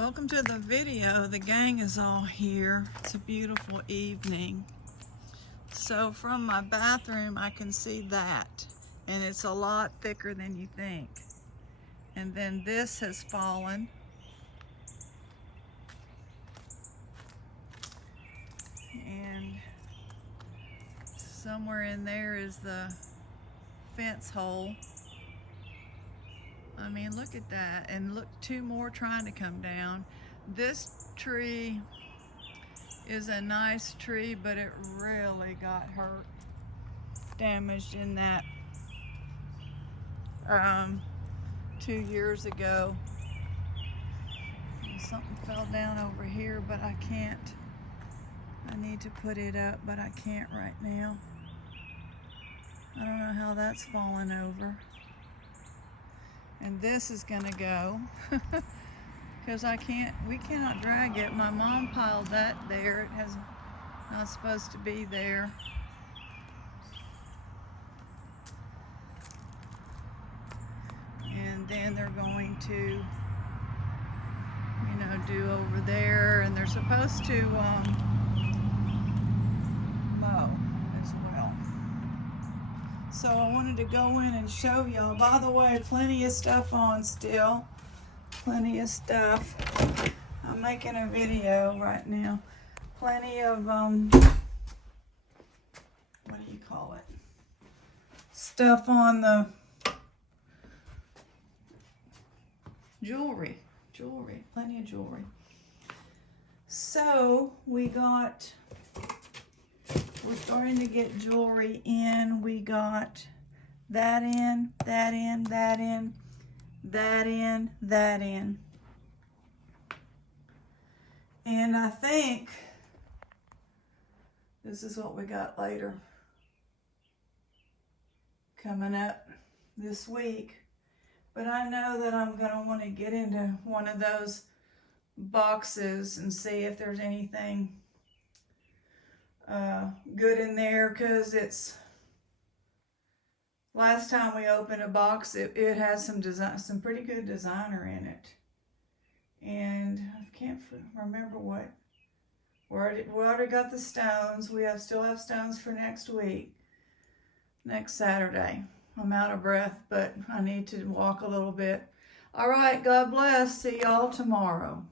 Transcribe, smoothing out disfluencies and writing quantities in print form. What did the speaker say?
Welcome to the video. The gang is all here. It's a beautiful evening. So from my bathroom I can see that, and it's a lot thicker than you think. And then this has fallen. And somewhere in there is the fence hole. I mean, look at that. And look, two more trying to come down. This tree is a nice tree, but it really got hurt, damaged in that 2 years ago. And something fell down over here, but I can't. I need to put it up, but I can't right now. I don't know how that's fallen over. And this is gonna go because we cannot drag it. My mom piled that there. It has not supposed to be there. And then they're going to, do over there, and they're supposed to mow as well. So I wanted to go in and show y'all. By the way, plenty of stuff on still. Plenty of stuff. I'm making a video right now. Plenty of, what do you call it? Stuff on the jewelry. Plenty of jewelry. So we're starting to get jewelry in. We got that in, that in, that in, that in, that in. And I think this is what we got later. Coming up this week. But I know that I'm going to want to get into one of those boxes and see if there's anything good in there, because it's last time we opened a box, it has some pretty good designer in it, and I can't remember what. We already got the stones. We still have stones for next week, next Saturday. I'm out of breath, but I need to walk a little bit. All right, God bless. See y'all tomorrow.